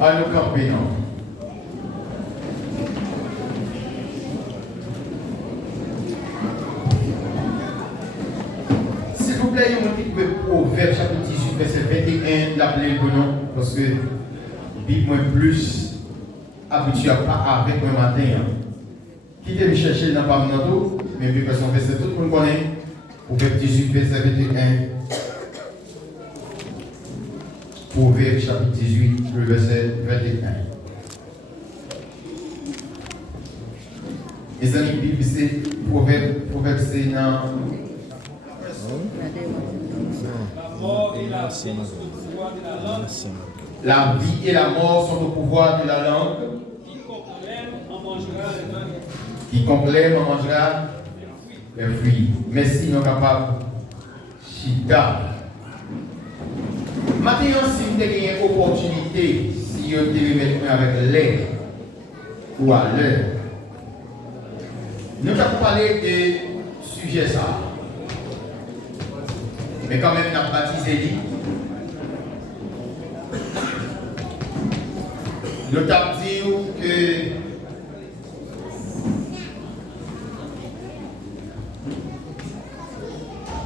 À nous camper, non. S'il vous plaît, il y a un petit peu Proverbe chapitre 18, verset 21, d'appeler le nom, parce que Bible moins plus habitué à pas avec moi matin. Quittez me chercher dans pas mon auto, mais puis parce qu'on fait ça, tout le monde connaît. Proverbe 18, verset 21. Proverbe chapitre 18, le verset 21. Les amis, Bible, c'est Proverbe, c'est dans. La vie et la mort sont au pouvoir de la langue. Quiconque l'aime en mangera les fruits. Merci, nous sommes capables. Chita. Maintenant, si vous avez une opportunité, si vous devez mettre avec l'air ou à l'heure, nous allons parler de sujet ça. Mais quand même, nous avons baptisé lui. Nous avons dit que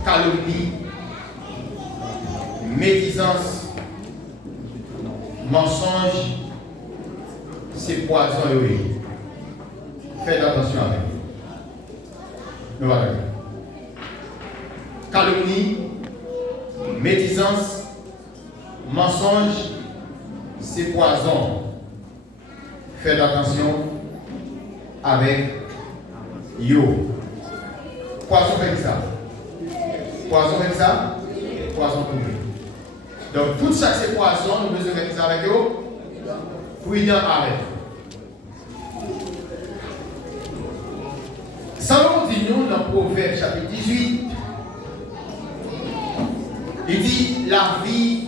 calomnie, médisance, mensonge, c'est poison et oui. Faites attention avec nous. Nous allons. Calomnie, médisance, mensonge, c'est poison. Faites attention avec yo. Poison avec ça. Poison avec ça. Poison pour nous. Donc, tout ça, c'est poison. Nous devons mettre ça avec eux. Prudent avec. Salomon dit nous dans Proverbe chapitre 18. Il dit la vie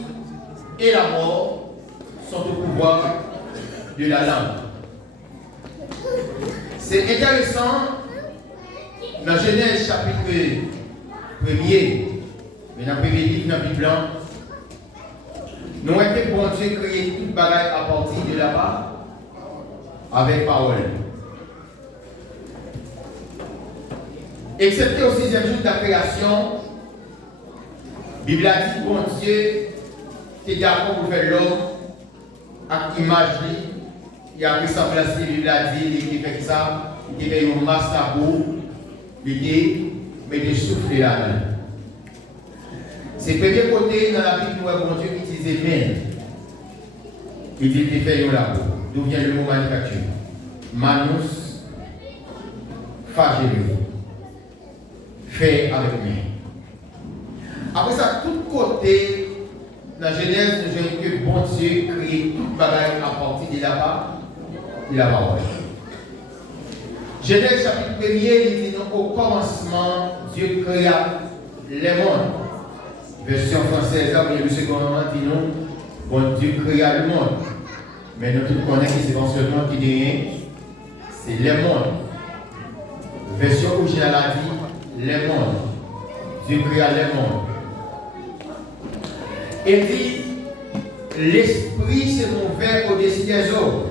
et la mort sont au pouvoir de la langue. C'est intéressant dans Genèse chapitre 1er, mais dans le premier livre dans la Bible, nous avons été bon Dieu créer toute bagaille à partir de là-bas avec parole. Excepté au 6e jour de la création, la Bible a dit bon Dieu était d'accord pour faire l'homme avec l'image. Il a pris sa place, il a dit, il a fait ça, il a fait un masque à bout, il a soufflé là-dedans. C'est le premier côté dans la Bible où bon Dieu utilisait main. Il dit qu'il fait un labo. D'où vient le mot manufacture? Manus, fagélu. Fait avec main. Après ça, tout côté, dans Genèse, nous avons que bon Dieu crée toute bagaille à partir de là-bas, de la parole. Genèse chapitre 1er, il dit non, au commencement, Dieu créa les mondes. Version française, le second moment dit non, bon Dieu créa le monde. Mais nous tous connaissons que c'est pas seulement qui dit, c'est les mondes. Version originale a dit les mondes. Dieu créa les mondes. Il dit, l'esprit s'est ouvert au-dessus des eaux.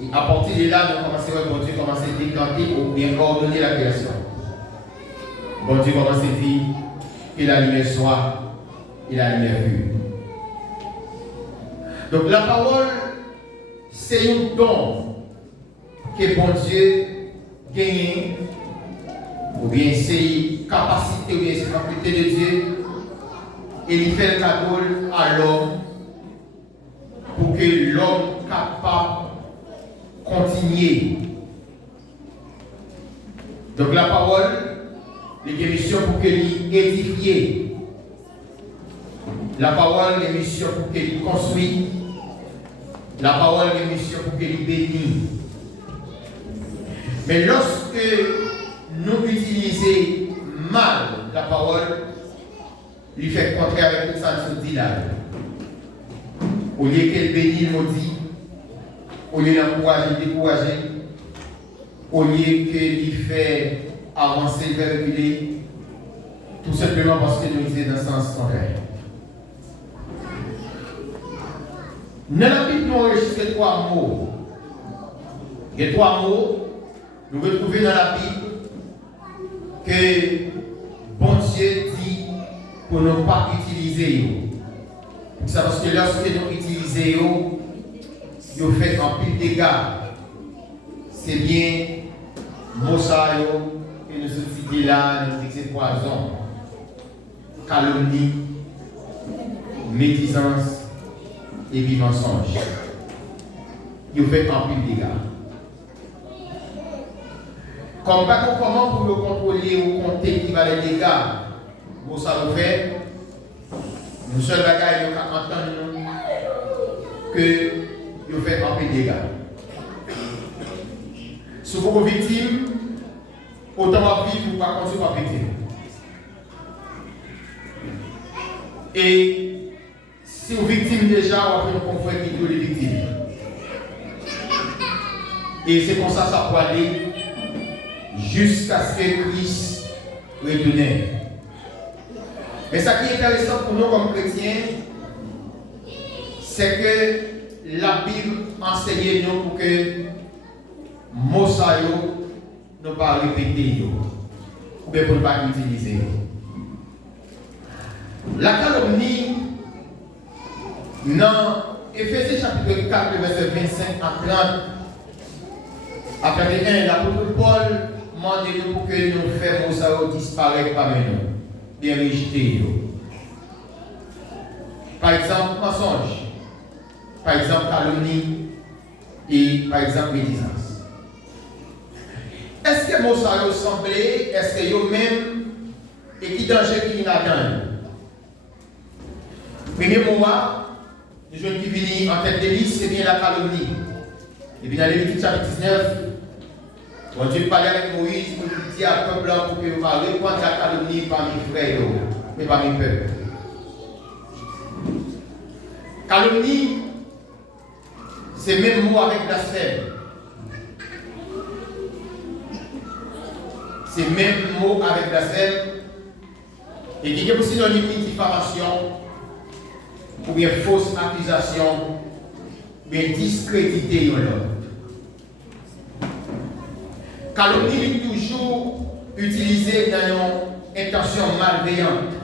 Et à partir de là, nous commençons à bon Dieu commencer à décanter ou bien coordonner la création. Bon Dieu commence à dire que la lumière soit et la lumière fut. Donc la parole, c'est un don que bon Dieu gagne, ou bien c'est une capacité, ou bien c'est une faculté de Dieu, et il fait le cadeau à l'homme pour que l'homme capable continuer. Donc la parole, l'émission pour que l'y édifier. La parole, l'émission pour que l'y construit. La parole, l'émission pour que l'y bénit. Mais lorsque nous utilisons mal la parole, il fait contraire avec tout ça nous dit là. Au lieu qu'elle bénit le maudit, au lieu d'encourager, décourager, au lieu qu'il fait avancer, vers reculer, tout simplement parce que nous disons dans le sens contraire. Dans la Bible, nous enregistrons 3 mots. Il y a 3 mots, nous retrouvons dans la Bible que bon Dieu dit pour ne pas utiliser. C'est parce que lorsque nous utilisons, nous faisons un pile de dégâts. C'est bien, Mossa, que nous utilisons là, nous disons que c'est poison, calomnie, médisance et puis mensonge. Nous faisons un pile de dégâts. Comme pas comment pour le contrôler ou compter qui va les dégâts, Mossa le fait. Nous seuls bagailles nous entendons que nous faisons un peu de dégâts. Si vous êtes victime, autant va vivre ou pas qu'on soit victime. Et si vous êtes victime déjà, on va nous confronter qui sont les victimes. Et c'est comme ça peut aller jusqu'à ce que Christ retourne. Mais ce qui est intéressant pour nous comme chrétiens, c'est que la Bible enseigne nous pour que Mossa ne pas répéter ou bien pour ne pas utiliser. La calomnie, dans Éphésiens chapitre 4, verset 25 à 30, à 31, l'apôtre Paul demande pour que nous fassions Mossa disparaître parmi nous. Bien rejeté. Par exemple, mensonge. Par exemple, calomnie. Et par exemple, médisance. Est-ce que Mossa semblait, est-ce que yo même, et qui danger qui n'a gagné? Premier moment, les jeunes qui viennent en tête de liste, c'est bien la calomnie. Et bien dans Lévitique chapitre 19, quand Dieu parlait avec Moïse, il dit à peuple pour que vous parlez, quand la calomnie parmi les frères, mais parmi le peuple. Calomnie, c'est même mot avec blasphème. C'est même mot avec blasphème. Et qui est aussi dans une diffamation, ou bien fausse accusation, ou bien discréditer l'autre. Calomnie est toujours utilisée dans une intention malveillante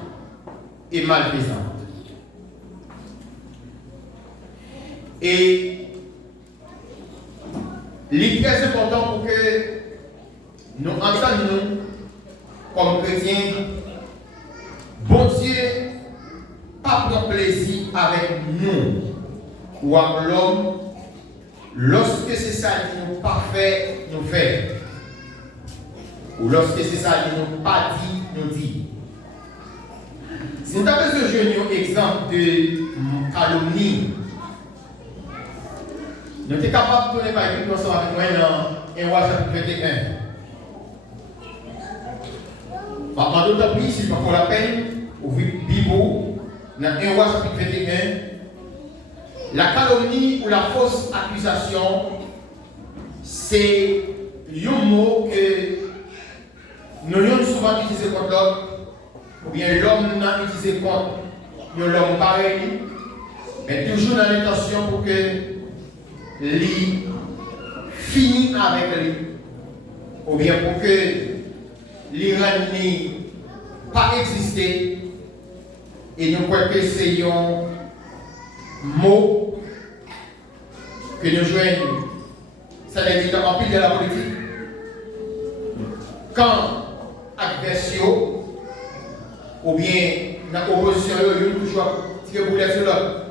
et malfaisante. Et il est très important pour que nous entendions comme chrétiens, bon Dieu, pas prendre plaisir avec nous ou avec l'homme, lorsque c'est ça qui nous pas fait, nous fait. Ou lorsque c'est ça qui nous pas dit, nous dit. Si nous avons besoin d'un exemple de calomnie, nous sommes capables de donner par exemple avec moi dans 1 Roi chapitre 21. Maintenant, d'autres pays, s'il faut la peine, ouvrir la Bible, dans 1 Roi chapitre 21, la calomnie ou la fausse accusation, c'est un mot que nous avons souvent utilisé contre l'autre, ou bien l'homme n'a utilisé contre l'homme pareil, mais toujours dans l'intention pour que lui finisse avec lui, ou bien pour que lui rende pas exister, et nous croyons que c'est un mot que nous jouons, ça veut dire en pile de la politique. Quand adversaire ou bien dans l'opposition, il y a toujours tiré boulet sur l'autre,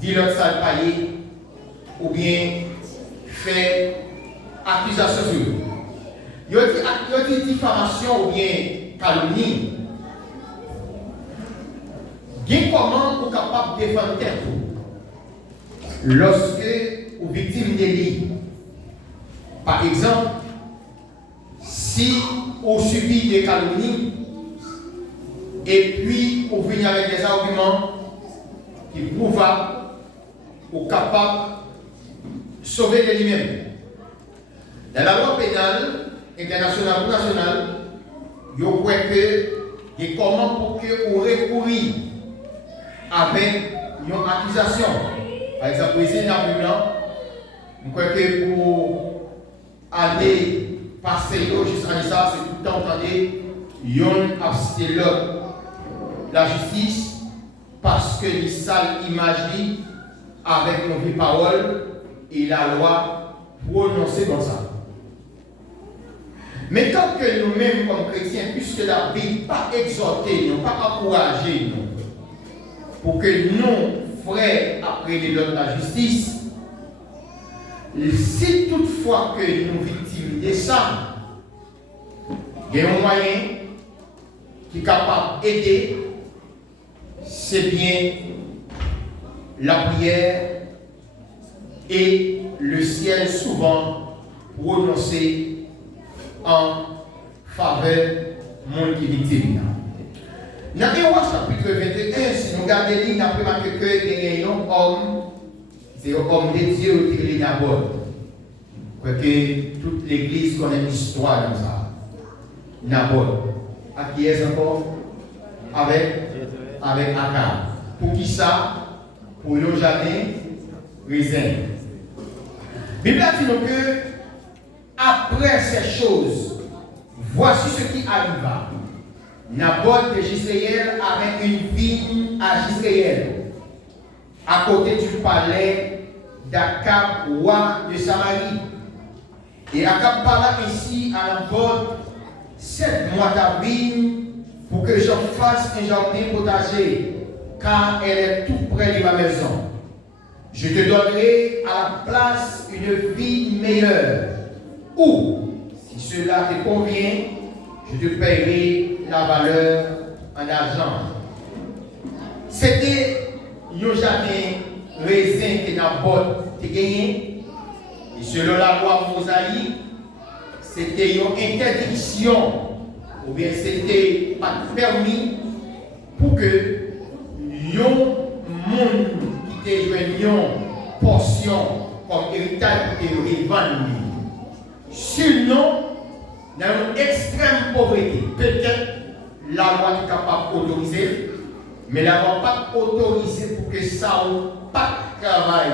dit l'autre sale paillé, ou bien fait accusation sur lui. Il y a dit diffamation ou bien calomnie. Comment vous êtes capable de défendre tête lorsque vous êtes victime de lui? Par exemple, si vous subissez des calomnies et puis vous venez avec des arguments qui prouvent que vous êtes capable de sauver de lui-même. Dans la loi pénale internationale ou nationale, vous croyez que il y a comment pour que vous recouriez avec une accusation. Par exemple, ici, je crois que pour aller passer juste en ça, c'est tout le temps entendre, yon a cité l'autre. La justice, parce que les sales images avec nos vies paroles et la loi prononcée comme ça. Mais tant que nous-mêmes, comme chrétiens, puisque la Bible pas exhorté, nous pas encouragé, nous, pour que nous, frères, après de la justice, si toutefois que nous victimes de ça, il y a un moyen qui est capable d'aider, c'est bien la prière et le ciel souvent prononcé en faveur de monde qui est victime. Dans Héroïs chapitre 21, si nous regardons les lignes, après marqué que il y a un homme, c'est un homme de Dieu qui est Naboth. Que toute l'église connaît une histoire comme ça. Naboth. À qui est encore? Avec Akab. Pour qui ça? Pour le jardin raisin. La Bible dit donc que après ces choses, voici ce qui arriva. Naboth de Jizréel avait une vigne à Jizréel, à côté du palais d'Akab, roi de Samarie. Et Akab parla ainsi à Naboth: cède-moi ta vigne pour que je fasse un jardin potager, car elle est tout près de ma maison. Je te donnerai à la place une vigne meilleure, ou, si cela te convient, je te paierai la valeur en argent. C'était un jardin raisin que Naboth a gagné. Et selon la loi mosaïque, c'était une interdiction, ou bien c'était pas permis pour que les monde qui était une portion comme héritage pour qu'ils revendent. Sinon, dans une extrême pauvreté, peut-être la loi est capable d'autoriser, mais la loi n'est pas autorisée pour que ça ou pas de travail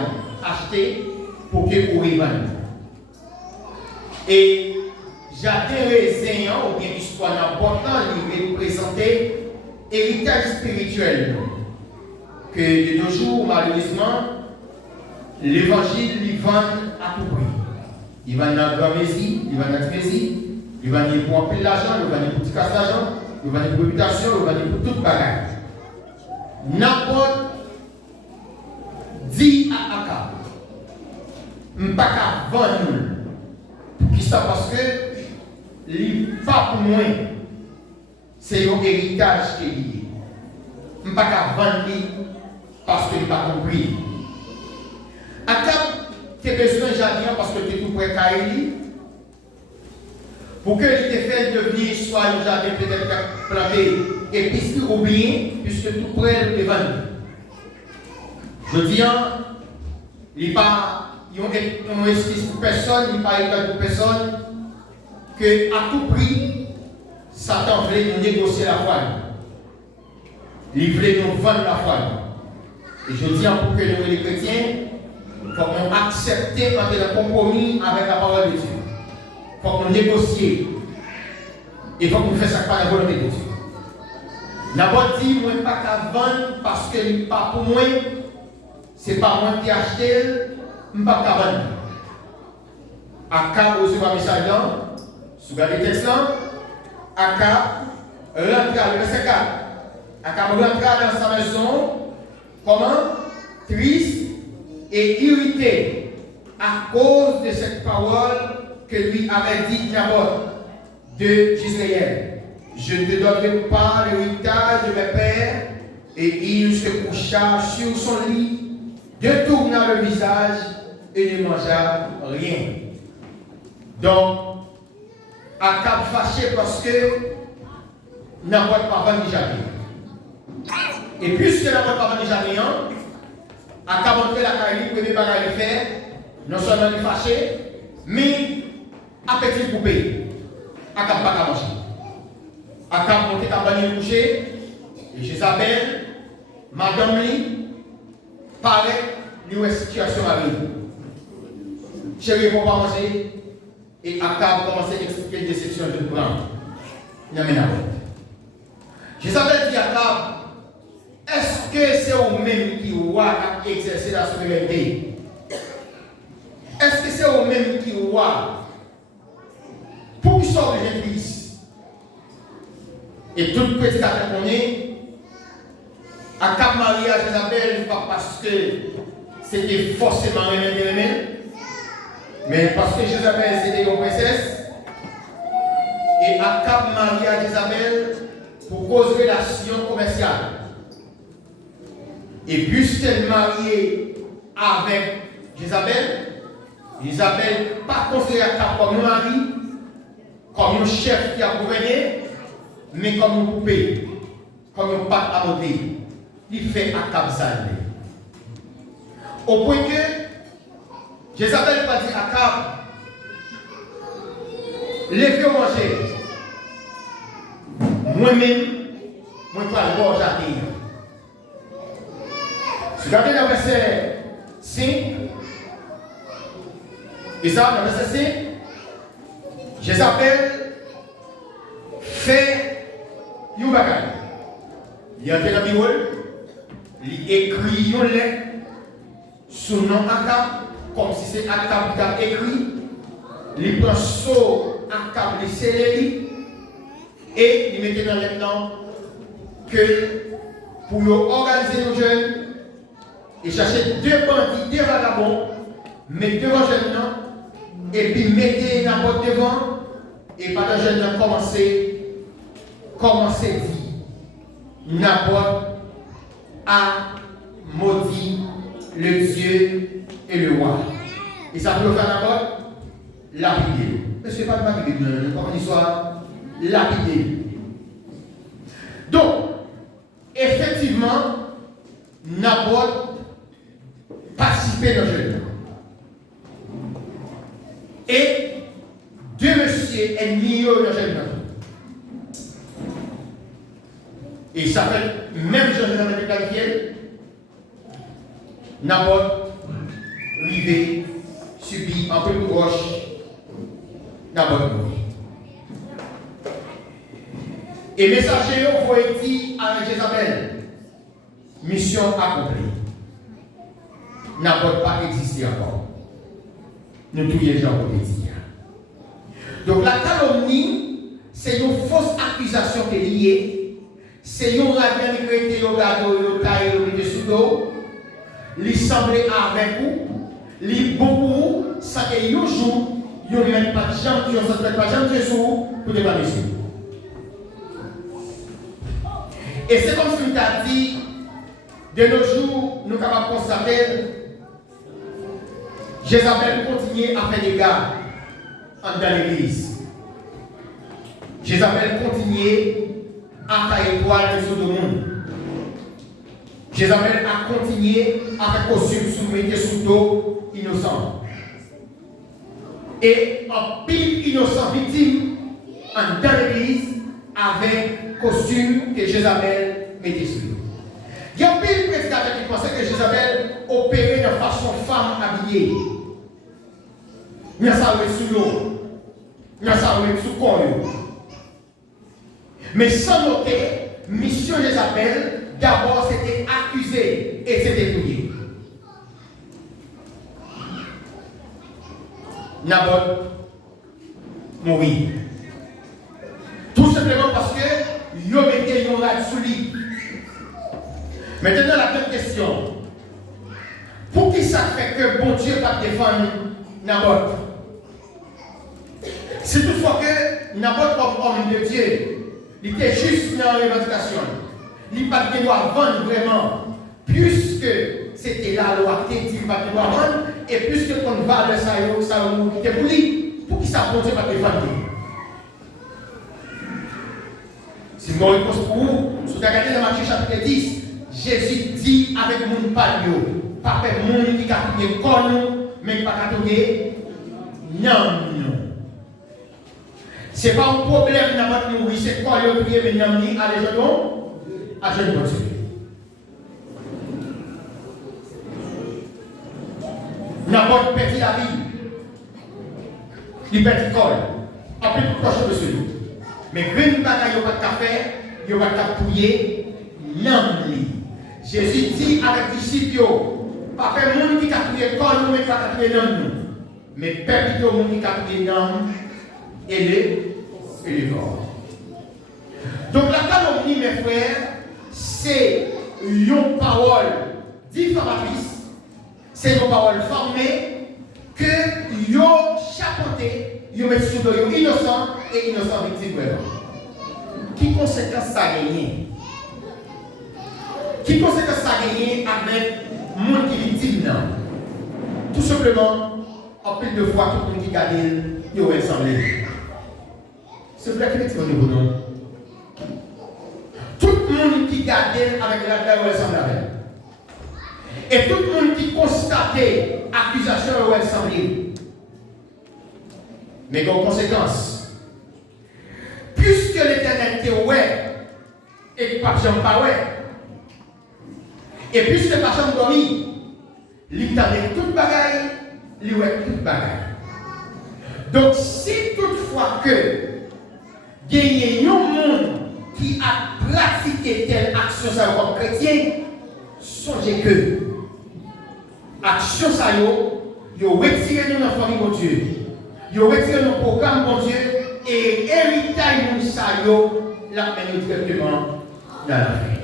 acheté pour que vous revendez. Et jardin raisin, ou bien histoire importante, il représentait héritage spirituel. Que de nos jours, malheureusement, l'évangile, il vend à tout prix. Il vend dans la grand-mésie, il vend dans la petite-mésie, il vend pour un peu d'argent, il vend pour petit casse d'argent, il vend pour réputation, il vend pour toute bagage. Naboth dit à Akab: je ne peux pas vendre. Pour qui ça? Parce que il pas pour moi. C'est un héritage qui est lié. Je ne peux pas vendre parce qu'il n'a pas compris. Akab, tu as besoin de jardin parce que tu es tout près de lui. Pour qu'il te fasse devenir soit un jardin peut-être planté et puisque ou bien, puisque tout près de vendre. Je dis, il n'y a pas une excuse pour personne, il n'y a pas une pour personne, que à tout prix, Satan voulait nous négocier la foi. Il voulait nous vendre la foi. Et je dis pour que nous, les chrétiens, il faut qu'on accepte d'entrer dans le compromis avec la parole de Dieu. Il faut qu'on négocie. Il faut qu'on fasse ça par la volonté de Dieu. Naboth dit, moi, je ne peux pas vendre parce que ce n'est pas pour moi. Ce n'est pas moi qui ai acheté, je ne peux pas vendre. Akab reçoit un message là, si vous regardez le texte là, Akab rentra, le verset 4. Akab rentra dans sa maison, comment? Triste et irrité à cause de cette parole que lui avait dit Naboth de Jizréel. Je ne te donnerai pas l'héritage de mes pères. Et il se coucha sur son lit, détourna le visage et ne mangea rien. Donc, Akab fâché parce que Naboth pas vendu jamais. Et puisque Naboth pas vendu jamais, Akab entré la caille, premier bagage de faire, non seulement il fâché, mais appétit coupé. Akab pas manger. Akab monté campagne couché, et Jézabel, madame lui, paraît il y a une situation arrive. Chérie, ils ne vont pas manger. Et Akab commence à expliquer une déception de prendre. Il y a un Jézabel dit à Akab, est-ce que c'est vous-même qui roi a exercé la souveraineté? Est-ce que c'est vous-même qui roi? Pour qui sort le Jésus? Et tout petit affaire qu'on est, Akab marié à Jézabel, pas parce que c'était forcément remède, mais parce que Jézabel c'était une princesse. Et Akab marié à Jézabel pour cause de relation commerciale. Et puisqu'elle est mariée avec Jézabel, Jézabel pas considéré Akab comme un mari, comme un chef qui a gouverné, mais comme une poupée, comme une pâte à modeler. Il fait Akab ça. Au point que Jézabel va dire à Akab, levez manger. Moi-même, moi je vais manger à terre. Si vous regardez dans le verset 5, et ça, dans le verset 5, Jézabel fait une bagaille. Il entre dans le bureau, il écrit une lettre sous le nom Akab, comme si c'est Akab qui a écrit. Il prend son Akab, il scelle et il met dans le lettre que pour organiser nos jeunes, et chercher deux bandits, deux vagabonds, mais devant jeunes, et puis mettez n'importe devant, et pendant jeunes, commencez à dire, Naboth a maudit le Dieu et le roi. Et ça peut faire Naboth lapider. Mais ce n'est pas de ma Bible, comme une histoire lapider. Donc, effectivement, Naboth participait dans le jeu. Et deux messieurs ennemis dans le jeu. Et ça fait même chose dans le qualifié. Naboth, rivé, subit un peu de roche. Naboth mourit. Et messager ont dit à Jézabel, mission accomplie. Naboth pas existé encore. Nous tous les gens ont dit. Donc la calomnie, c'est une fausse accusation qui est liée. C'est une radio qui a été au sous l'eau. Il semblait avec vous. Il beaucoup sans que un jour, il n'y a même pas de gens qui ont pas de gens pour débattre dessus. Et c'est comme si nous avons dit, de nos jours, nous sommes capables de constater, Jézabel continue à faire des gars dans l'église. Jézabel continue à tailler poil sur le monde. Jézabel a continué à faire costume soumis sous dos innocent. Et en pile innocent victime dans l'église avec costume que Jézabel mettait sur lui. Il y a un pile prédicateur qui pensait que Jézabel opérait de façon femme habillée. Il y a ça sous l'eau. Il y a ça sous le corps. Mais sans noter, mission Jézabel, d'abord c'était accusé et c'était tué. Naboth mourit. Tout simplement parce que il mettait une rade sous lui. Maintenant, la deuxième question. Pour qui ça fait que bon Dieu va défendre Naboth? C'est toutefois que Naboth, comme homme de Dieu, il était juste dans la revendication. Il n'a pas de droit vendre vraiment, puisque c'était la loi qui dit qu'il n'a pas de droit vendre, et puisque qu'on va de ça, il était pour lui. Pour qui ça bon Dieu va défendre? C'est mon réponse pour vous. Si vous regardez dans Matthieu chapitre 10, Jésus dit avec mon palio, pas avec mon qui a tourné con, mais pas qu'à tourner. Non. Ce n'est pas un problème dans votre mourir, c'est quoi le prier, mais non, ni à les genoux, à genoux. N'importe perdit la vie. Il perd l'école. Après tout proche de celui. Mais green bagaille, il n'y a pas de café, il n'y a pas de pouiller, non. Jésus dit avec les disciples, pas faire monde qui a trouvé l'école, nous qui a trouvé non. Mais permettre au monde qui a trouvé non et les morts. Donc la calomnie, mes frères, c'est une parole diffamatrice, c'est une parole formée que yo chapeauté, yo met sur le innocent et innocent victime vraiment. Qui conséquence ça a gagné? Qui conséquence ça a gagné avec le monde qui est victime? Non. Tout simplement, en plus de fois, tout le monde qui garde, il va ensemble. C'est vrai que c'est au non. Tout le monde qui garde avec la terre, il va ensemble. Et tout le monde qui constate l'accusation, il va ensemble. Mais comme conséquence, puisque l'Éternel était ouais, et pas jamais pas ouais, et puisque pas jamais dormi, il tendait toute bagaille, il ouais toute bagaille. Donc si toutefois que il y a un monde qui a pratiqué telle action ça comme chrétien, songez que action ça yo retiré nous dans la famille de Dieu. Yo retiré nos programmes bon Dieu et héritage nous ça yo la mène directement dans la vie.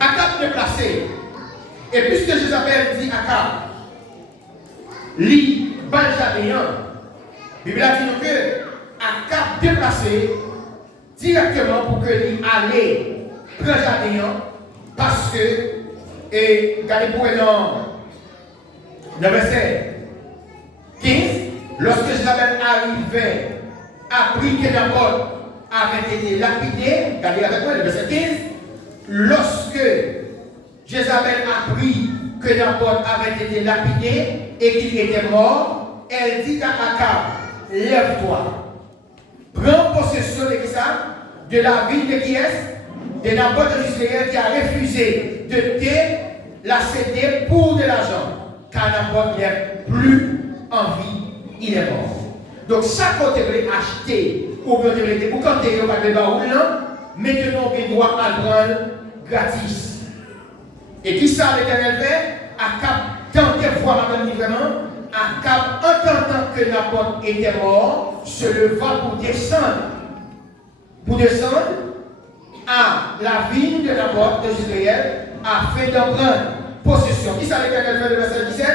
Akab déplacé. Et puisque Jézabel dit Akab, li Baljadéan, la Bible a dit que Akab déplacé directement pour que lui allait Baljadéan parce que, et regardez pour dans le verset 15, lorsque Jézabel arrivait, apprit que Naboth avait été lapidé, regardez avec moi le verset 15, lorsque Jézabel apprit que Naboth avait été lapidé et qu'il était mort, elle dit à Akab, lève-toi, prends possession de qui ça? De la ville de qui est? De Naboth de Israël qui a refusé de te la céder pour de l'argent, car Naboth n'est plus en vie, il est mort. Donc, chaque côté vous acheter ou bien vous quand vous avez baoul, maintenant vous doit prendre gratis. Et qui ça l'Éternel fait? Akab tentait voir la même vraiment. Akab, entendant que Naboth était mort, se leva pour descendre. Pour descendre à la vigne de Naboth de Israël afin d'en prendre possession. Qui ça l'Éternel fait le verset 17?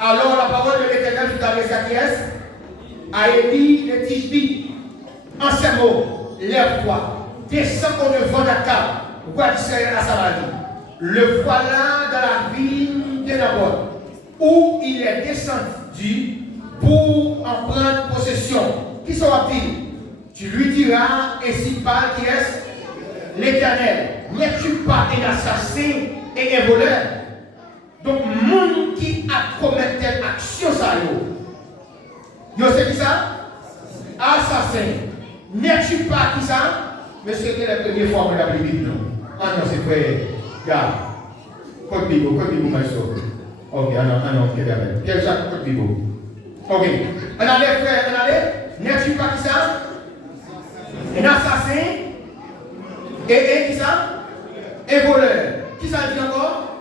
Alors la parole de l'Éternel fut adressée à qui est? À Élie le Tishbi. En ces mots, lève-toi, descends au-devant d'Akab, roi d'Israël à Samarie. Le voilà dans la vigne de Naboth, où il est descendu pour en prendre possession. Qui sera-t-il? Tu lui diras, ainsi parle qui est l'Éternel. N'es-tu pas un assassin et un voleur? Donc, monde qui a commis telle action, ça yo c'est qui ça? Assassin. N'es-tu pas qui ça? Mais c'était la première fois qu'on a vu non. Ah non, c'est vrai. Regarde. Code Bible, maestro. Ok, ok, d'accord. Quel genre de code Bible? Ok. On allait, frère, on allait. N'es-tu pas qui ça? Un assassin. Et qui ça? Un voleur. Qui ça dit encore?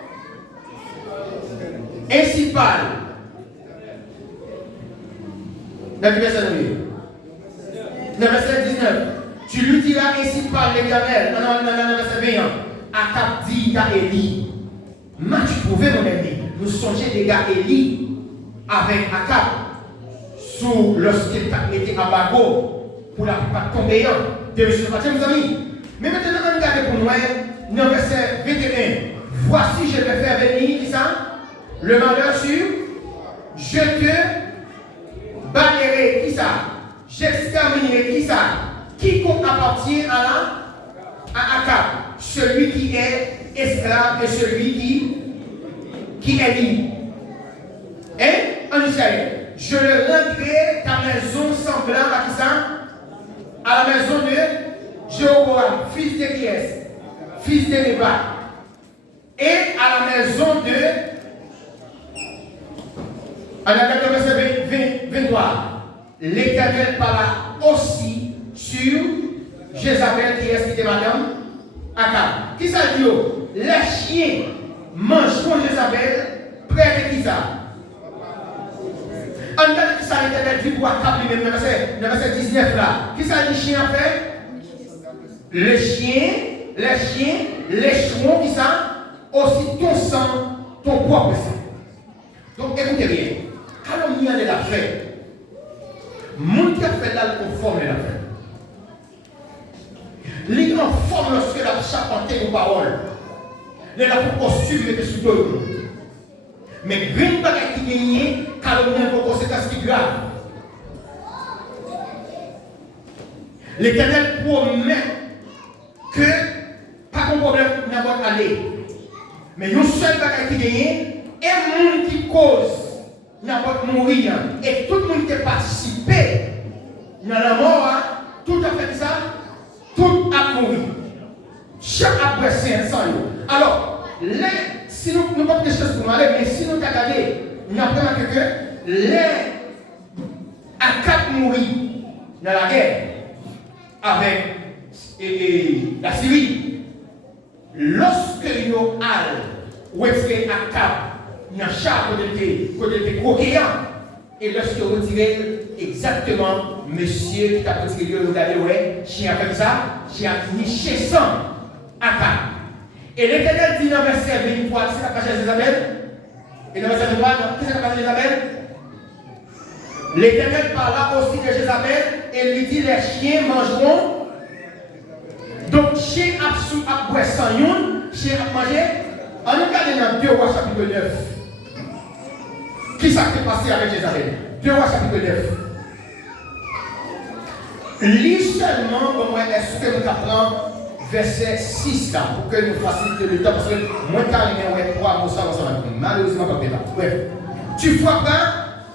Ainsi parle. Le verset 19. Tu lui diras ainsi parle l'Éternel. Non, verset 20. Akab dit à Élie. M'as-tu trouvé mon ennemi? Nous songeons des gars Élie avec Akab sous lorsqu'il était à Bago pour la pas tomber de M. mes amis. Mais maintenant, regardez pour moi, dans le verset 21. Voici, je vais faire venir, qui ça? Le malheur sur, je te balayerai, qui ça? J'exterminerai, qui ça? Quiconque appartient à Akab, celui qui est esclave et celui qui est libre. Et en Israël, je le rendrai ta maison semblable à qui ça? À la maison de Jéroboam, fils de Kies, fils de Nébat. Et à la maison de En Apocalypse verset 23, l'Éternel parla aussi sur Jézabel qui est cité madame Akab. Qui ça dit? Les chiens mangeront Jézabel près de qui ça? En regarde qui ça l'Éternel dit pour Akab lui-même dans le verset 19 là. Qui ça dit chien en fait? Les chiens, les chouans qui ça? Aussi ton sang, ton propre sang. Donc écoutez bien. Calomnie de la fête. Moun qui a fait là le conforme de la fête. Les en forme lorsque la charpenter aux paroles. Les la pour costume et sous tout le monde. Mais green bagay qui gagne, calomnie a une conséquence qui grave. L'Éternel promet que pas de problème n'a pas aller. Mais une seule bagay qui gagne, et monde qui cause n'a pas mourir. Et tout le monde qui a participé dans la mort, tout a fait ça, tout a mouru. Chaque après c'est un sang. Alors, si nous n'avons pas de choses pour nous aller, mais si nous avons regardé, nous avons remarqué que les Akab mourir dans la guerre avec la Syrie, lorsque ils ont où est-ce que Akab dans chaque côté croquant, et lorsqu'il retiré exactement monsieur qui t'a retiré le regardez ouais chien comme ça chien niché sang Akab. Et l'Éternel dit dans le verset 23, c'est la page de Jézabel. Et dans le verset 23, qui c'est la page de Jézabel? L'Éternel parla aussi de Jézabel et lui dit les chiens mangeront. Donc chien a boire sans yon, chien a mangé. On nous regarde dans 2 Rois chapitre 9. Qui s'est passé avec Jézabel? 2 Rois chapitre 9. Lis seulement comment est-ce que nous apprenons verset 6 là, pour que nous facilite le temps, parce que moi, quand il y a 3 mots, ça va malheureusement pas bien. Bref, tu frapperas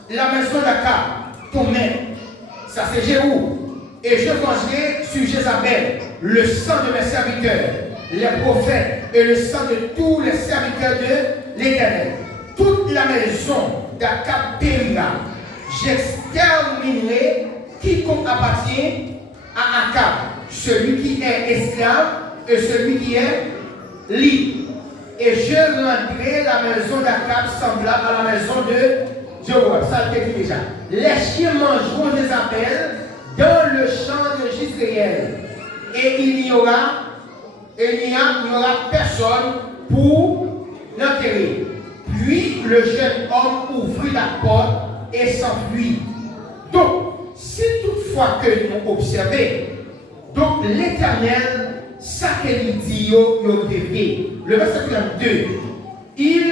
la maison d'Akab, ton maître, ça c'est Jéhou, et je vengerai sur Jézabel le sang de mes serviteurs, les prophètes, et le sang de tous les serviteurs de l'Éternel. Toute la maison d'Akab périra. J'exterminerai quiconque appartient à Akab, celui qui est esclave et celui qui est libre. Et je rendrai la maison d'Akab semblable à la maison de Jéhovah. Ça le dit déjà. Les chiens mangeront Jézabel dans le champ de Jisraël. Et il n'y aura personne pour l'enterrer. Puis le jeune homme ouvrit la porte et s'enfuit. Donc, si toutefois que nous observons, donc l'Éternel, ça qu'il dit, le verset 32, il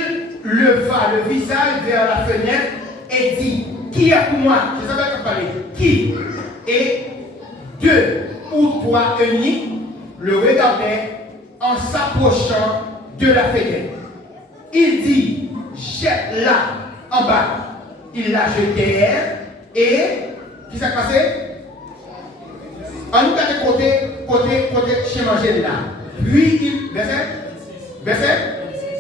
leva le visage vers la fenêtre et dit, qui est pour moi? Je savais pas parler. Qui? Et 2 ou 3 eunuques le regardaient en s'approchant de la fenêtre. Il dit, jette-la en bas. Ils la jetèrent et qui s'est passé? En nous regardant côté chez manger là. Puis il, verset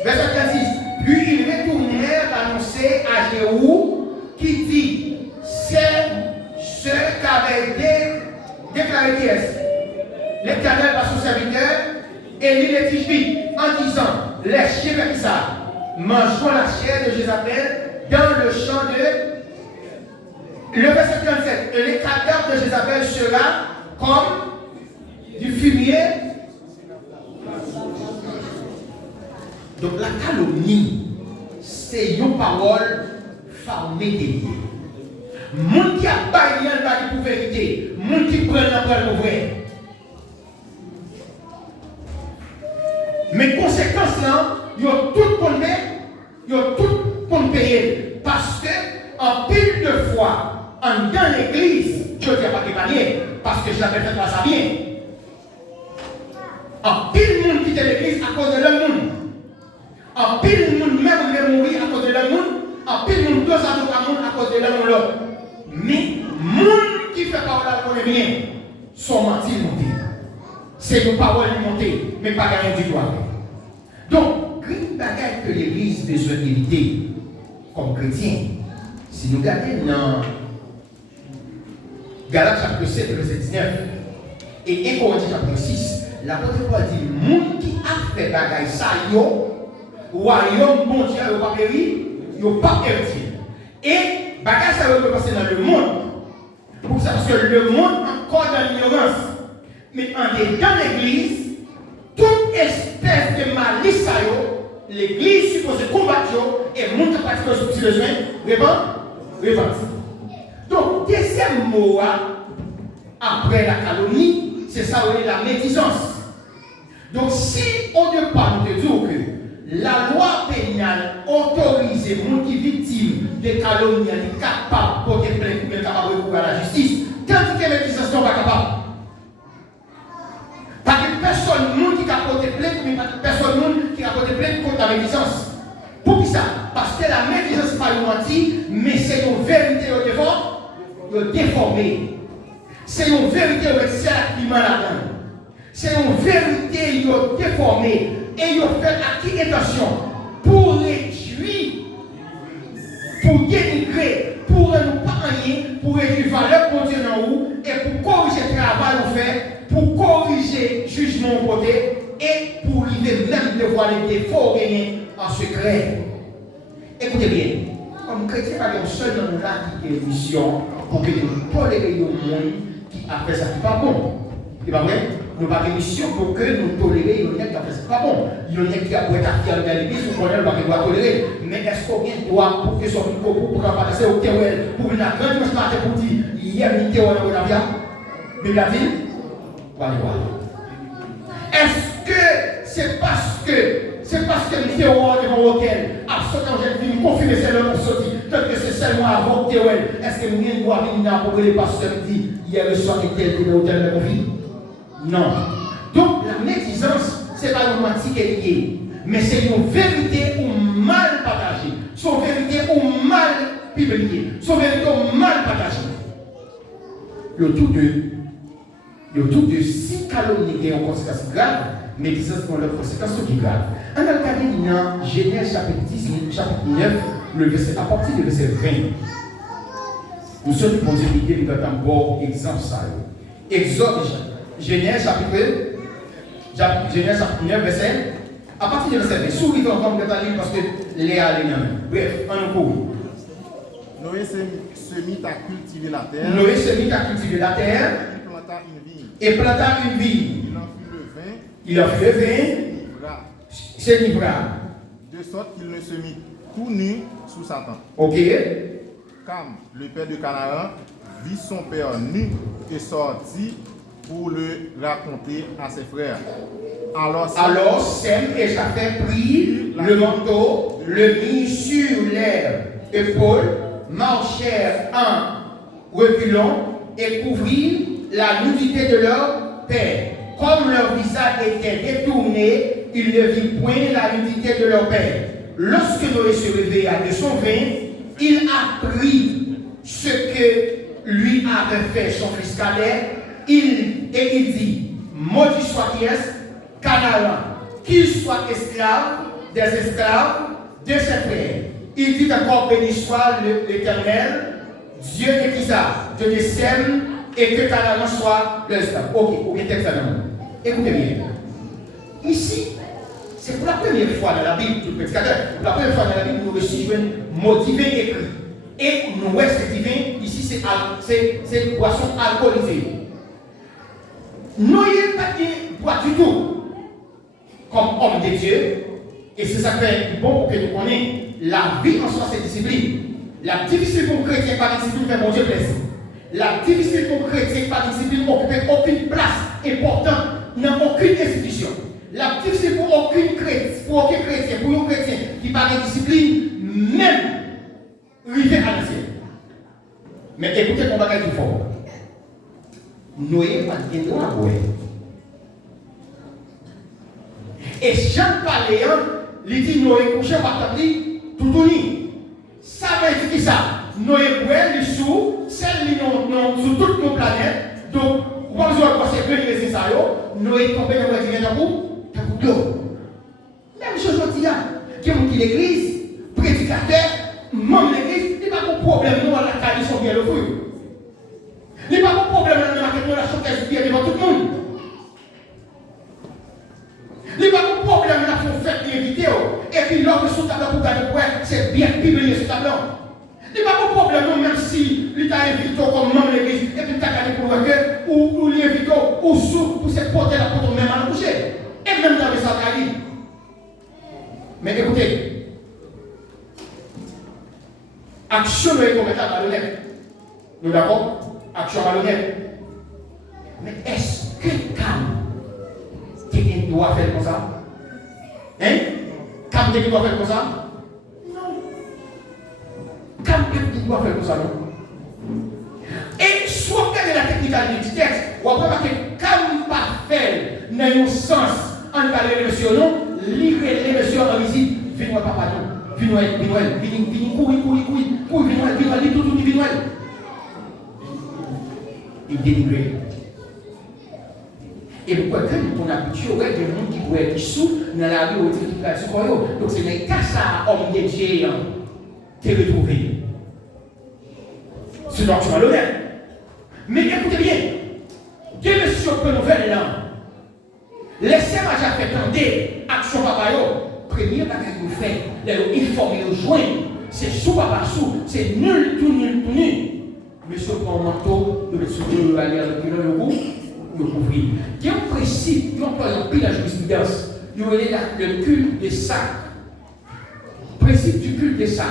36. Puis ils retournèrent annoncer à Jéhou qui dit, c'est ce qu'avait déclaré qui est l'Éternel par son serviteur Élie le Tishbi en disant, les chiens qui ça mangeront la chair de Jézabel dans le champ de. Le verset 37, les cadavres de Jézabel sera comme du fumier. Donc la calomnie, c'est une parole formée des liens. Moun qui a baillé un bail pour vérité, moun qui prend la parole pour vrai. Mais conséquences là, ils ont tout pour mettre, ils ont tout pour payer. Parce que en pile de fois, dans l'église, je ne dis pas de manière, parce que je l'avais fait ça bien. En pile de monde quitte l'église à cause de leur monde. En pile de monde même mourir à cause de leur monde. En pile de monde doit à cause de leur monde. Mais les gens qui font parole à la bien sont mentis montés. C'est une parole montée, mais pas rien du tout. Donc, une bagaille que l'église besoin d'éviter comme chrétien, Si nous regardons dans Galates chapitre 7, verset 19, et 1 Corinthiens chapitre 6, l'apôtre Paul dit, le monde qui a fait bagaille ça, royaume bon Dieu, il n'a pas péri, il n'a pas perdu. Et bagaille ça va passer dans le monde. Pour ça, parce que le monde encore dans l'ignorance. Mais en dedans l'église, toute espèce de malice, l'église suppose combattre et le monde qui a pratiqué ce petit besoin, répand. Donc, deuxième mot, après la calomnie, c'est ça, la médisance. Donc, si on ne parle de dire que la loi pénale autorise les gens qui sont victimes de calomnie, sont capables de porter plainte, mais capables de recourir à la justice, tandis que la médisance n'est pas capable. Parce que personne qui a porté plainte, mais personne qui a porté plainte contre la médisance. Pour qui ça? Parce que la médisance n'est pas une menti, mais c'est une vérité déformée. C'est une vérité qui est à climat là-dedans. C'est une vérité déformée. Et ils ont fait à qui intention? Pour réduire, pour dénigrer, pour ne pas rien, pour réduire valeur continue en haut, et pour corriger le travail au fait, pour corriger le jugement au côté, et pour arriver même de voir les défauts gagnés en secret. Écoutez bien, comme chrétien, pas un seul dans là qui est mission pour que nous tolérer le monde qui a fait ça qui n'est pas bon. C'est pas vrai? Nous n'avons pas de mission pour que nous tolérer le monde qui a fait ça qui n'est pas bon. Il y a un qui a pour être affilié à l'église, nous connaissons le doit tolérer. Mais est-ce qu'on vient droit pour que son micro pour passer au terroir, pour une grande matin pour dire, hier, il y a un terroir dans la vie? Bible a dit? Voilà. Est-ce que c'est parce que le terroir devant lequel absolument j'ai venu confirmer c'est l'homme sorti, tant que c'est seulement avant le terroir, est-ce que nous doit venir pour les pasteurs dit hier le soir était tel hôtel de conflit? Non. Donc la médisance, ce n'est pas une menti qui est liée, mais c'est une vérité ou mal partagée. Son vérité ou mal publiée. Son vérité ou mal partagée. Le tout de si calomnie ont une conséquence grave, mais médisance ont leurs conséquences qui grave. On a regardé dans Genèse chapitre 10, chapitre 9, le verset, à partir du verset 20. Nous sommes pour dire l'idée de un bon exemple ça. Exode, Genèse chapitre 9, verset. À partir du verset 20, souriez encore parce que Léa est là. Bref, on court. Noé se mit à cultiver la terre. Noé se mit à cultiver la terre. Et planta une vigne. Il en fut le vin. C'est livra. De sorte qu'il ne se mit tout nu sous Satan. Ok. Cam, le père de Canaan, vit son père nu et sortit pour le raconter à ses frères. Alors Sem et Japhet prirent le manteau, le mit sur leurs épaules, marchèrent en reculant et couvrirent la nudité de leur père. Comme leur visage était détourné, ils ne virent point la nudité de leur père. Lorsque Noé se réveilla de son vin, il apprit ce que lui avait fait son fils Caleb. Il dit, maudit soit qui est Canaan, qu'il soit esclave des esclaves de ses frères. Il dit encore, béni soit l'Éternel, Dieu de qui ça, Dieu de Sem, et que Canaan soit l'esclave. Ok, ou bien texte écoutez bien. Ici, c'est pour la première fois dans la Bible, pour la première fois dans la Bible, nous recevons un mot divin écrit. Et nous voyons ce divin, ici c'est une boisson alcoolisée. Noé pas boit du tout comme homme de Dieu. Et c'est ça qui fait bon pour que nous connaissions la vie en soi, c'est discipline. La difficile pour chrétien par discipline fait mon Dieu plaisir. La difficile pour chrétien par discipline occuper aucune place importante dans aucune institution. La difficile pour aucun chrétien, pour un chrétien qui parle de discipline, même arriver à l'ancien. Mais écoutez mon bagage plus fort. Noé pas de droit à boire. Et Jean Paléan, il dit Noé couché par table, tout uni. Ça veut dire qui ça? Noé boit, il sous, celle qui sur toute nos planètes. Donc, vous avez besoin de passer que ça, Noé tombé dans le divin d'un d'eau. Même chose aujourd'hui, qui est l'église, prédicateur, membre de l'église, il n'y a pas de problème l'ordre sur tableau pour garder pour elle, c'est bien publié sur tableau. Il n'y a pas de problème, non, même si il t'a invité comme membre de l'église, et puis tu as gardé pour le cœur, ou l'invité, ou sous, pour se porter la porte même à la coucher. Et même dans les salariés. Mais écoutez, action est comme état malhonnête. Nous d'accord? Action malhonnête. Mais est-ce que Cam doit faire comme ça? Hein? Cam doit faire comme ça? Cam doit faire comme ça, non? Et soit quelle est la technicalité du texte, on va voir que Cam pas faire dans un sens en parlant de monsieur, non? Lire les messieurs en visite, venez papa, non? Venez, courir, tout, il dénigre. Et pourquoi que on habitue au reste des gens qui pourraient être sous dans la rue ou qui pourraient être sous. Donc c'est les cas ça, homme de Dieu, t'es retrouvé. C'est donc tu vas l'honnête. Mais écoutez bien, deux messieurs que nous faisons là, laissez-moi j'ai fait tenter action papa yo. Premier bagage que vous faites, les informer, les joindre, c'est sous papa sous, c'est nul, tout nul. Monsieur prend un manteau, le monsieur de aller avec le goût, le couvrir. Il y a un principe, il y a un pile la jurisprudence, il y a le culte des sacs. Principe du culte des sacs.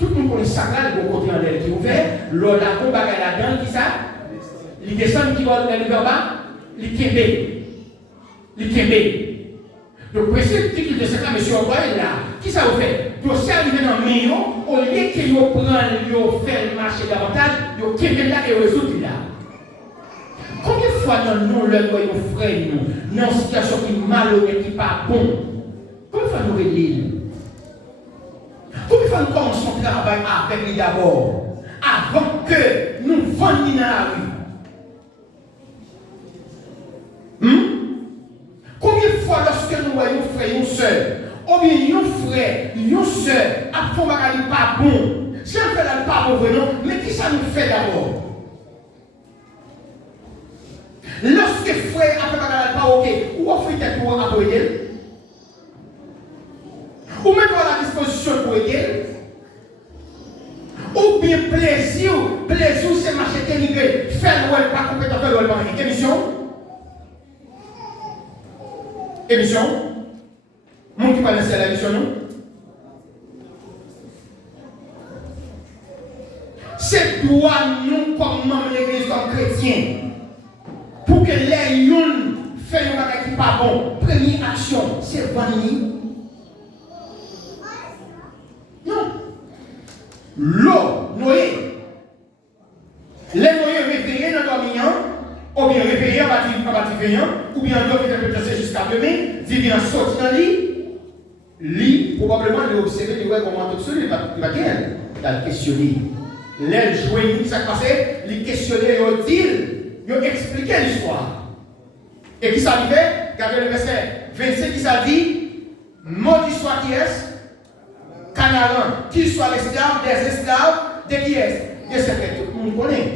Tout le monde connaît ça là, le bon côté en l'air qui est ouvert, la bombe à la dent, qui ça, il descend qui va aller vers bas, il kembe. Le principe du culte des sacs là, monsieur Oboy, là, qui ça vous fait? Donc, si arrivé dans le milieu, au lieu que vous preniez, vous faites marcher davantage, vous kembe là et vous résoudez là. Combien de fois dans nous, le nous frères, nous, dans une situation qui est malheureuse, qui n'est pas bon, combien de fois nous relèvons? Combien de fois nous commençons à travailler avec lui d'abord, avant que nous vendions dans la rue? Combien de fois lorsque nous voyons frère, nous sœurs, ou bien nos frères, nos sœurs, à fond pas bon, si on fait la pas bon vraiment, mais qui ça nous fait d'abord? Lorsque frère a fait pas ok, ou offre pour appuyer, ou mettre à la disposition pour aider, ou bien plaisir c'est marcher dénigré, faire le pas compétent, faire le pas émission, mon qui va laisser la mission, non? C'est droit nous comme membres de l'église, comme chrétiens. Pour que les gens fassent un bagage qui n'est pas bon, première action, c'est vanner. Non. L'eau, Noé. Les Noé réveillés dans le dormant, ou bien réveillés en bâti veillant, ou bien d'autres interprétations jusqu'à demain, dit bien sorti dans le lit, probablement l'observer, il va comment tout seul, il va gagner. Il va questionner. Les joueurs, qui s'est passé, les questionner, ils disent. Ils ont expliqué l'histoire. Et qui s'arrivait, regardez le verset 27 qui s'est dit, maudit soit qui est, Canaan, qui soit l'esclave, des esclaves, de qui est, de ce fait, tout le monde connaît.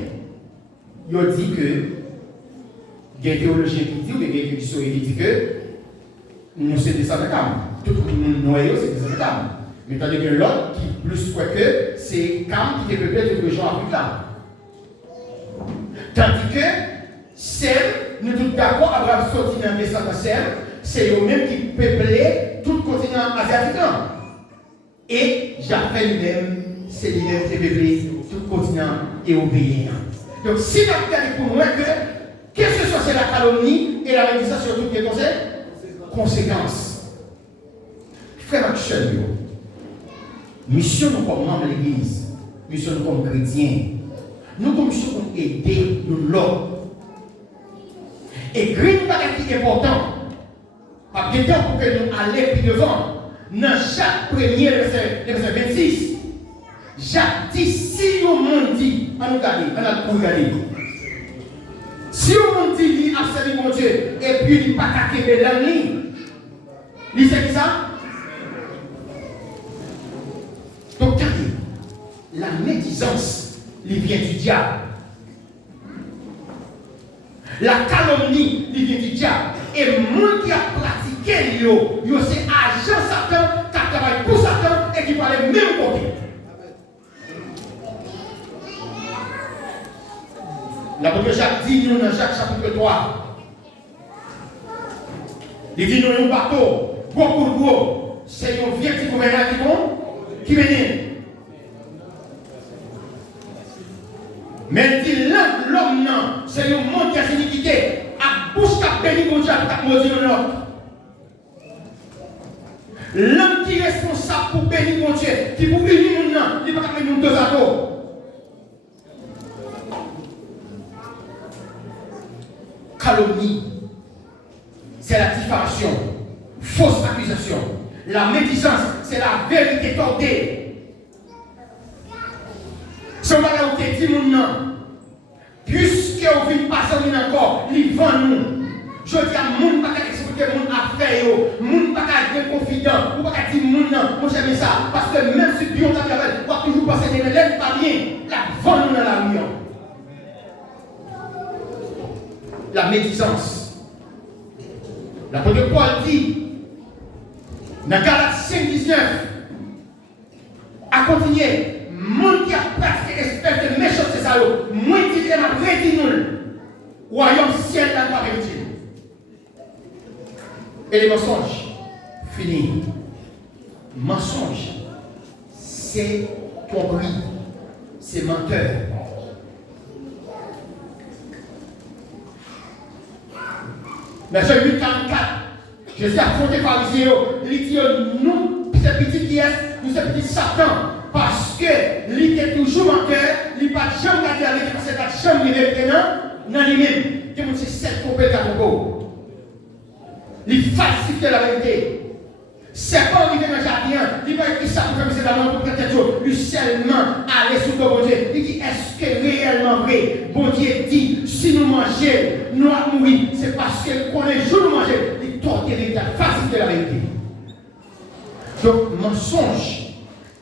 Ils ont dit que, il y a des théologiens qui disent, ou des écrits qui disent que, nous sommes des Cam. Tout le monde noyé, c'est des Cam. Mais tandis que l'autre, qui plus quoi que, c'est Cam qui est peuplé de gens en Afrique. Tandis que celle, nous sommes d'accord, Abraham sorti dans le descendant de celle, c'est eux-mêmes qui peuplaient tout le continent asiatique. Et Japheth lui-même, c'est lui-même qui peuplé tout le continent européen. Donc, si nous avons pour nous que, qu'est-ce que c'est la calomnie et la malédiction sur toutes les conséquences? Frère Michel, mission nous comme membres de l'Église, mission nous comme chrétiens. Nous comme mission pour aider nous l'autre. Et green bagage qui est important, pas de temps pour que nous allions plus devant. Dans chaque premier verset 26, Jacques dit, si le monde dit, on nous regarde, si le monde dit, il a servi mon Dieu, et puis il n'a pas qu'à l'année, il sait ça? Donc, regardez, la médisance, il vient du diable. La calomnie, il vient du diable. Et le monde qui a pratiqué, c'est agent Satan qui travaille pour aller même côté. L'apôtre Jacques dit nous dans Jacques chapitre 3. Il dit nous un bateau, gros pour gros, c'est un vieux petit gouvernement qui mène. Mais il dit l'homme non, c'est un monde qui a iniquité, à bouche qui a béni mon Dieu, qui a maudit l'autre. L'homme qui est responsable pour bénir mon Dieu, qui pour unir mon nom, il ne peut pas bénir deux ados. Calomnie, c'est la diffamation, fausse accusation. La médisance, c'est la vérité tordée. Ce matin où tu dis mon nom, puisque vous ne passez pas encore, il vend nous. Je dis à mon pas expliquer mon affaire, mon pas être confident, ou pas dire mon nom, moi j'aime ça. Parce que même si Dieu t'a fait, on va toujours penser que l'élève pas bien, la vend nous dans la rue. La médisance. L'apôtre Paul dit, dans Galates 5:19, à continuer. Monde qui a pratiqué espèce de méchanceté, ça moi qui dis m'a prédit nous royaume ciel là pas réussir. Et les mensonges fini. Mensonge c'est tromperie, c'est menteur. Verset 8:44, Jésus a affronté les pharisiens, il dit nous, ces petits qui est, nous ces petits Satan. Parce que lui est toujours menteur, il n'a pas de chambre à dire avec parce que la chambre il est dans lui-même. C'est cette compétence à propos. Il falsifie la vérité. C'est pas arrivé dans le jardin, il va écrire ça pour faire la main pour quelque chose. Lui seulement aller sous ton bon Dieu. Il dit est-ce que réellement vrai, bon Dieu dit si nous mangeons, nous allons mourir. C'est parce que quand les jours nous mangeons, il tord la falsifier la vérité. Donc mensonge.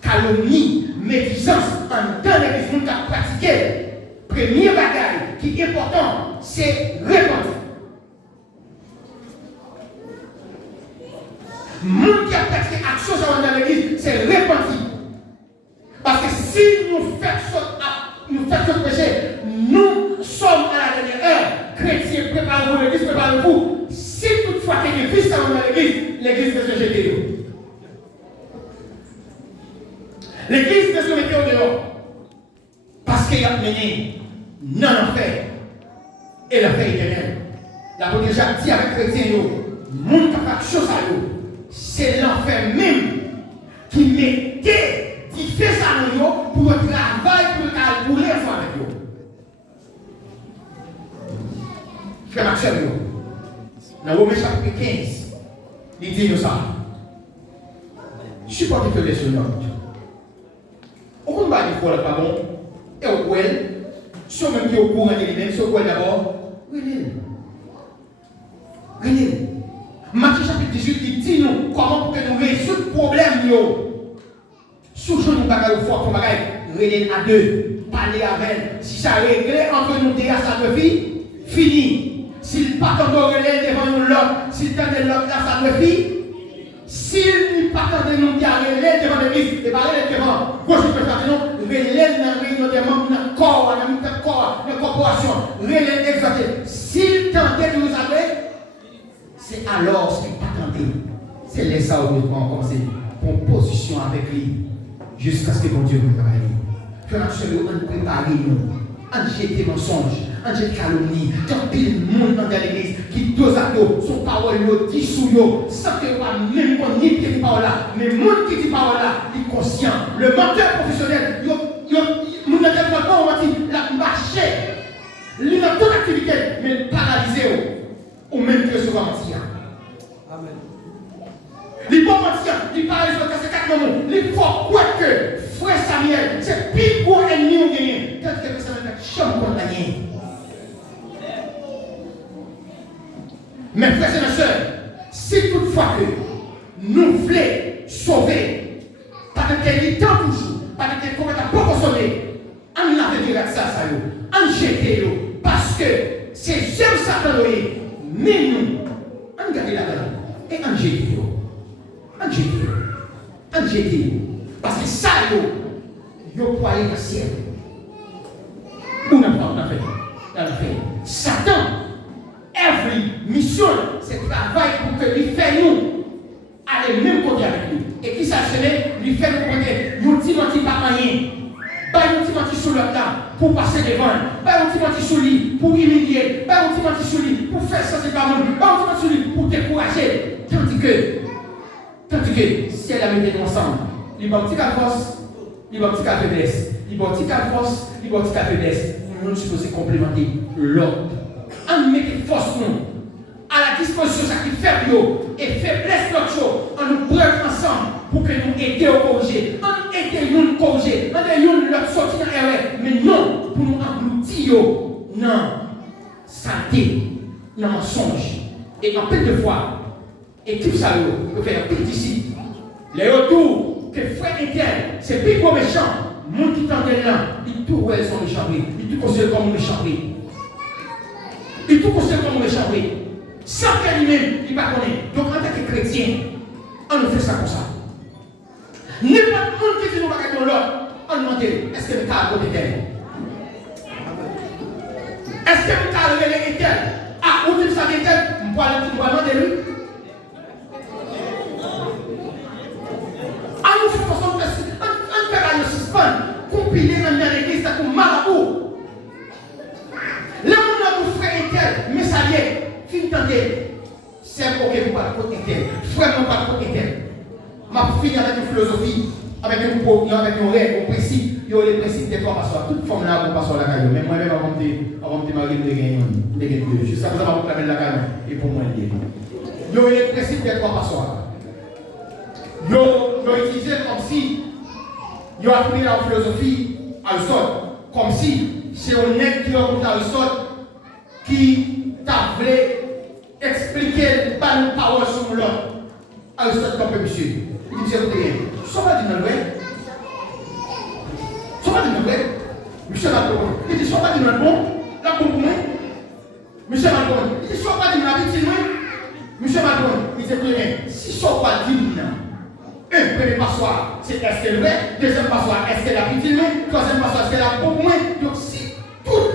Calomnie, médisance, en temps de gens qui ont pratiqué. Premier bagage qui est important, c'est repentir. Monde qui a pratiqué action dans l'église, c'est repentir. Parce que si nous faisons ce péché, nous sommes à la dernière heure. Chrétiens, préparez-vous l'église, préparez-vous. Si toutefois qu'il y a des fils dans l'église, l'église va se jeter. L'église ne se mettait au dehors parce qu'il a mené non enfer et l'enfer éternel. L'apôtre Jacques dit avec les chrétiens, monde qui a fait chose à eux, c'est l'enfer même qui mettait, qui fait ça dans eux pour le travail, pour les enfants avec eux. Frère Maxime, dans Romains chapitre 15, il dit nous ça. Supportez que les seigneurs. On va dire qu'il pas bon, et au coin, si on même qui est au courant de lui-même, si on coin d'abord, regardez. Matthieu chapitre 18, il dit nous comment pour que nous résoudre le problème. Sous nous bagaille au fort, on bagaille, regardez à deux, parler avec elle. Si ça réglé entre nous déjà, ça peut fini. S'il pas encore relais devant nous l'autre, s'il tente l'autre là, ça peut finir. S'il n'est pas quand nous qui a relais devant l'église, et pas relais devant gauche de non, relais dans la réunion des membres, dans le corps, dans la corporation, relais exalté. S'il tentait de nous appeler, c'est alors ce qu'il n'est pas tenté. C'est les ça où nous devons commencer pour position avec lui, jusqu'à ce que mon Dieu nous travaille. Frère, on prépare nous, on jette des mensonges. En jette calomnie, quand pile monde dans l'église qui dos à dos, son parole dit sous eux, sans que pas même qu'on n'y ait pas là, mais le monde qui dit parole là, il est conscient. Le menteur professionnel, nous n'avons pas dit la marché, il a toute activité, mais paralysé ou même que ce va mentir. Amen. Il va mentir, il paralysé parce que quatre moments, il faut croire que frère Samuel, c'est pire pour ennemi ou gagné. Quand quelqu'un s'en met chambre pour gagner. Mes frères et mes soeurs, si toutefois que nous voulons sauver, parce qu'il y a temps toujours, parce qu'il y a comment pas consommer, on a fait direct ça, on jette, parce que c'est j'aime ça, mais nous, on garde la dedans et on jette, on jette. Parce que ça, yo croyez dans le ciel. Où n'a pas fait. Satan, every mission, c'est travail pour que lui fasse nous aller même côté avec nous. Et qui s'achève, lui fait nous côté, nous timons pas rien. Pas nous timons sur le temps pour passer devant. Pas nous timons sur lui pour humilier. Pas nous timons sur lui pour faire ça, c'est pas monde. Pas nous timons sur lui pour décourager. Tandis que, si elle a mis nous ensemble, il va petit à force, il va petit à faiblesse. Il va petit à force, il va petit à faiblesse. Nous sommes supposés complémenter l'autre. On met des forces nous à la disposition de qui faible et faiblesse notre chose. On nous brûle ensemble pour que nous aidions à corriger. On aide nous à corriger. On aide nous à sortir dans l'erreur. Mais non, pour nous engloutir non, santé, non mensonge. Et en peu de fois, équipe ça, peut faire un petit ici. Les retours que frère Étienne, c'est plus gros méchant. Mon qui t'entend là, il tout ouais son méchant. Il tout considère comme méchant. Il tout considère comme méchant. Sans qu'elle lui-même, il ne va pas connaître. Donc en tant que chrétien, on nous fait ça comme ça. N'importe monde qui dit nous va gagner l'autre, on demande est-ce que nous avons côté d'elle? Est-ce que nous avons révélé d'elle? Ah, où tu sais d'elle? On va demander lui. On nous fait façon de faire on fait la suspendre, compiler dans l'église comme marabout. Là, on a nos frères et tels, mais ça y est. C'est un problème pour la côté interne. Vraiment pas la côté interne. Je finis avec une philosophie, avec une règle, un principe. Il y a les principes des trois passoires. Toute forme là, on passe sur la caille. Mais moi-même, avant de me marier, je suis deux. Jusqu'à présent, je vais la caille. Et pour moi, il y a les principes des trois passoires. Ils ont utilisé comme si ils ont appris la philosophie à Aristote. Comme si c'est un être qui a rencontré Aristote qui t'a voulu expliquer pas une parole sur l'autre. Aristote comme monsieur. Il dit, monsieur, tu ne pas dire le vrai. Tu ne pas dire le vrai. Monsieur Macron. Il dit, tu ne pas dire le bon. La bon pour moi. Monsieur Macron. Il dit, tu ne pas dire la victime. Monsieur Macron. Il dit, si tu ne pas dire un premier passoire, c'est est-ce qu'elle est vrai. Deuxième passoire, est-ce qu'elle a victime. Troisième passoire, est-ce qu'elle a bon pour moi. Donc si tout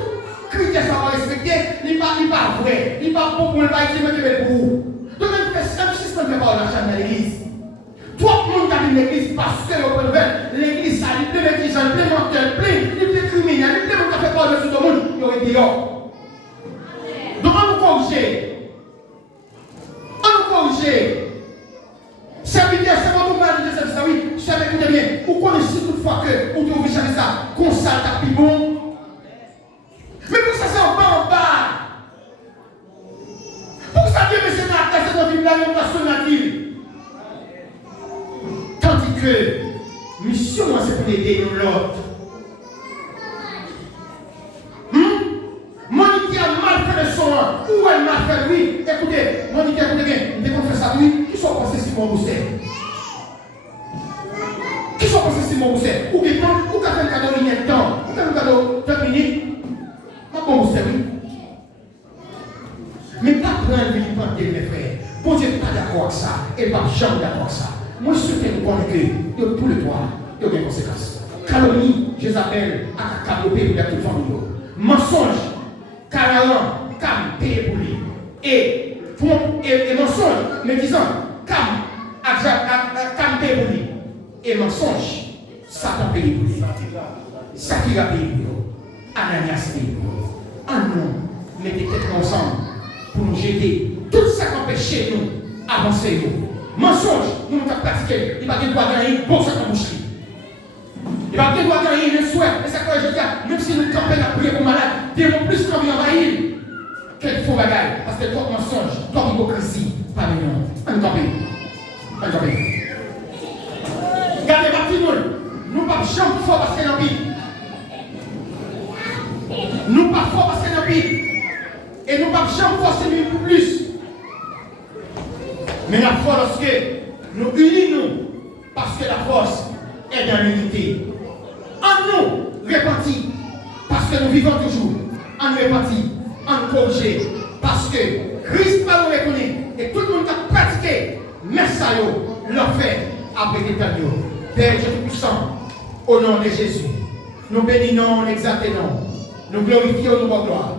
critère soit respecté, il n'est pas vrai. Il n'est pas bon pour le bail, il est pour vous. Donc, on fait ça, si on ne fait pas la chambre de l'église. Tout le monde qui a l'église parce que l'église, ça, il plein de gens, plein de menteurs, plein de criminels, plein de gens qui fait pas de tout le monde, il y aurait des dehors. Donc, on nous corrige. On nous corrige. Ça veut dire, c'est votre mal de ça, oui, ça veut dire bien. Vous connaissez toutefois que vous devez changer ça, qu'on ça tapis bon. Mais pour ça, c'est en bas. Pour ça, Dieu, monsieur, c'est dans une lamentation native. Tandis que, mission, c'est pour aider l'autre. Monique a mal fait le son, ou elle m'a fait, oui. Écoutez, Monique, écoutez bien, dès qu'on fait ça, oui, qui sont pensés Simon Rousset? Qui sont pensés Simon Rousset? Ou qui fait un cadeau il y a un temps? Ou qui fait un cadeau 2 minutes? Comment vous savez? Mais pas prendre le panté, mes frères. Bon Dieu n'est pas d'accord avec ça. Et pas jamais d'accord avec ça. Moi, je souhaite vous connaître que tous les trois, il y a des conséquences. Calomnie, Jézabel, à capopé pour la toute famille. Mensonge, Canaran, Cam, payé pour lui. Et mensonge, mais disant, Cam, payé pour lui. Et mensonge, Satan payé pour lui. Saphira payé pour lui. Ananias payé pour lui. Ah non, mettez tête ensemble pour nous jeter tout ça qui empêche nous avancer. Mensonge, nous avons pratiqué. Il va y avoir des droits pour ça qu'on bouche. Il va y avoir des souhait. Et ça, je dis, même si nous campons à prier pour malade, devons plus qu'on vient envahir. Quel faux bagage. Parce que toi, mensonge, toi, hypocrisie, pas de nom. On nous camper. On nous camper. Regardez, nous ne pas jamais fort parce qu'il y a un pire. Nous ne pas fort parce qu'il y a un pire. Et nous ne pas jamais forcer lui pour plus. Mais la force, lorsque nous unissons, parce que la force est dans l'unité. En nous, répartis, parce que nous vivons toujours. En répartis, en corrigé, parce que Christ va nous reconnaître. Et tout le monde qui a pratiqué, merci à eux, leur fait avec les Père Dieu Tout-Puissant, au nom de Jésus, nous bénissons, nous exaltons, nous glorifions, nous rendons gloire.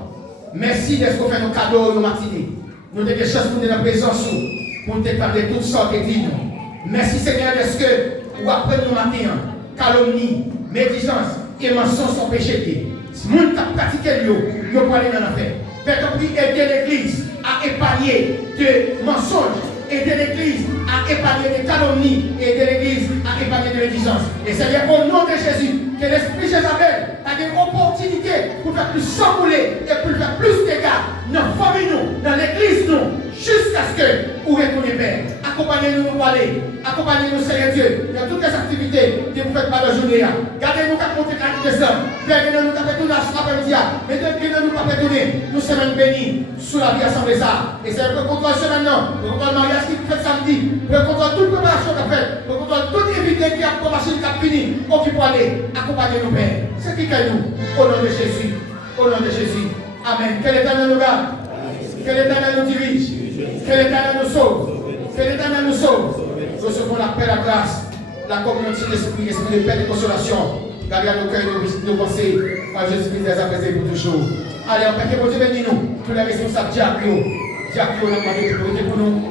Merci d'être fait nos cadeaux, nos matinées. Nous avons des choses pour nous dans la présence, pour nous déclarer toutes sortes de dignes. Merci Seigneur, de ce que vous apprenez nos matins, calomnie, médisance et mensonge sont péchés. Si nous avons pratiqué nous pouvons aller dans l'enfer. Père, puis aider l'Église à épargner de mensonges, aider l'Église à épargner de calomnies, aider l'Église à épargner de médisance. Et Seigneur, au nom de Jésus, que l'Esprit Jézabel a des opportunités pour faire plus s'embouler et pour faire plus de dégâts dans la famille, dans l'Église, jusqu'à ce que vous reconnaissiez Père. Accompagnez-nous, nous aller. Accompagnez-nous, Seigneur Dieu, dans toutes les activités que vous faites par la journée. Gardez-nous qu'à monter la vie des hommes. Gardez-nous qu'à faire tout l'après-midi. Mettez-nous qu'à faire tourner. Nous sommes bénis sous la vie assemblée ça. Et c'est le contrôle ce maintenant. Le contrôle mariage qui fait samedi. Le contrôle toute préparation qu'a fait. Le contrôle toute évité qui a commencé qui a fini. On qui peut aller. Accompagnez-nous, Père. C'est qui que nous. Au nom de Jésus. Au nom de Jésus. Amen. Que l'Éternel nous garde. Que l'Éternel nous dirige. Que l'Éternel nous sauve. Que l'Éternel nous sauve. Recevons la paix, la grâce, la communauté de l'Esprit, l'Esprit de paix et de consolation. Gardez à nos cœurs nos pensées, par Jésus-Christ les apaiser pour toujours. Allez, en paix, que Dieu bénisse nous. Tous les responsables, Diacre, nous demandons de prier pour nous.